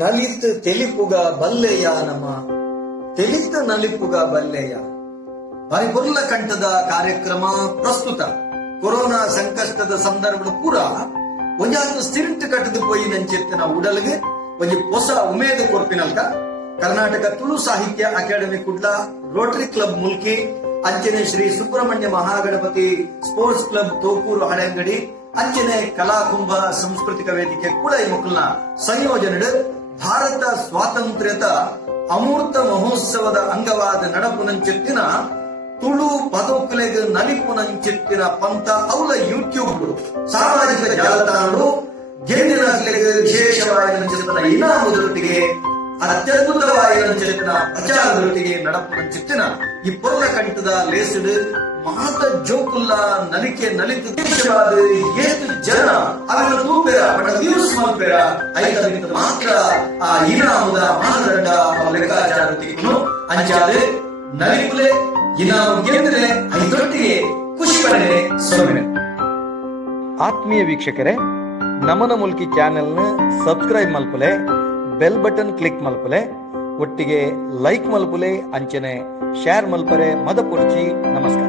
ನಲಿತ್ ತೆಲಿಪುಗ ಬಲ್ಲೆಯ ನಮ ತೆಲಿತ್ ನಲಿಪುಗ ಬಲ್ಲೆಯ ಪರಿಪುರ್ಲ ಕಂಠದ ಕಾರ್ಯಕ್ರಮ ಪ್ರಸ್ತುತ ಕೊರೋನಾ ಸಂಕಷ್ಟದ ಸಂದರ್ಭ ಪೂರ ಒಂಜಾದು ಸ್ಟಿರಿಂಟ್ ಕಟ್ಟದು ಪೋಯಿ ನಂಚೆತ್ತಿನ ಉಡಲ್ಗೆ ಒಂಜಿ ಹೊಸ ಉಮೇದು ಕೊರ್ಪಿನಲ್ಕ ಕರ್ನಾಟಕ ತುಳು ಸಾಹಿತ್ಯ academy Kudla Rotary club Mulki ಅಂಚನೆ ಶ್ರೀ ಸುಬ್ರಹ್ಮಣ್ಯ ಮಹಾಗಣಪತಿ ಸ್ಪೋರ್ಟ್ಸ್ ಕ್ಲಬ್ ತೋಕೂರು ಹಳೆಂಗಡಿ ಅಂಚನೆ ಕಲಾಕುಂಭ ಸಾಂಸ್ಕೃತಿಕ ವೇದಿಕೆ ಕೂಡ ಈ ಮಕ್ಕಳನ್ನ ಸಂಯೋಜನೆ ಭಾರತ ಸ್ವಾತಂತ್ರ್ಯದ ಅಮೂರ್ತ ಮಹೋತ್ಸವದ ಅಂಗವಾದ ನಡಪುನಂಚೆತ್ತಿನ ತುಳು ಪದಕಲೆಗೆ ನಲಿಪುನಂಚೆತ್ತಿನ ಪಂಥ ಅವಳ ಯೂಟ್ಯೂಬ್ ಸಾಮಾಜಿಕ ಜಾಲತಾಣಗಳು ಗೆಂಡಿನ ವಿಶೇಷವಾದ ಇನಾಮದೊಟ್ಟಿಗೆ ಅತ್ಯದ್ಭುತವಾದ ಪ್ರಚಾರದೊಟ್ಟಿಗೆ ನಡಪುನಂಚೆತ್ತಿನ ಈ ಪೊರ್ಲ ಕಂಠದ ಲೇಸಡ್ ಮಾತ ಜೋಕುಲ್ಲ ನಲಿಕೆ ನಲಿತ ದೇಶವಾದ ಏತು ಜನ ಅವರ ತೂಪೆರ ಬಡ ವ್ಯೂಸ್ ಮಲ್ಪೆರ ಐದರಿಂದ ಮಾತ್ರ ಆ ಇನಾಮದ ಮಾನದಂಡ ಲೆಕ್ಕಾಚಾರವನ್ನು ಅಂಚಾದೆ ನಲಿಪುಲೆ ಇನಾಮ ಗೆಂದ್ರೆ ಐದೊಟ್ಟಿಗೆ ಖುಷಿ ಪಡೆ ಸೊನ್ನೆ. ಆತ್ಮೀಯ ವೀಕ್ಷಕರೇ, ನಮನ ಮುಲ್ಕಿ ಚಾನೆಲ್ನ ಸಬ್ಸ್ಕ್ರೈಬ್ ಮಲ್ಪಲೆ, ಬೆಲ್ ಬಟನ್ ಕ್ಲಿಕ್ ಮಲ್ಪಲೆ, ಒಟ್ಟಿಗೆ ಲೈಕ್ ಮಲ್ಪಲೆ, ಅಂಚನೆ ಶೇರ್ ಮಲ್ಪರೆ ಮದ ಪೊರ್ಚಿ. ನಮಸ್ಕಾರ.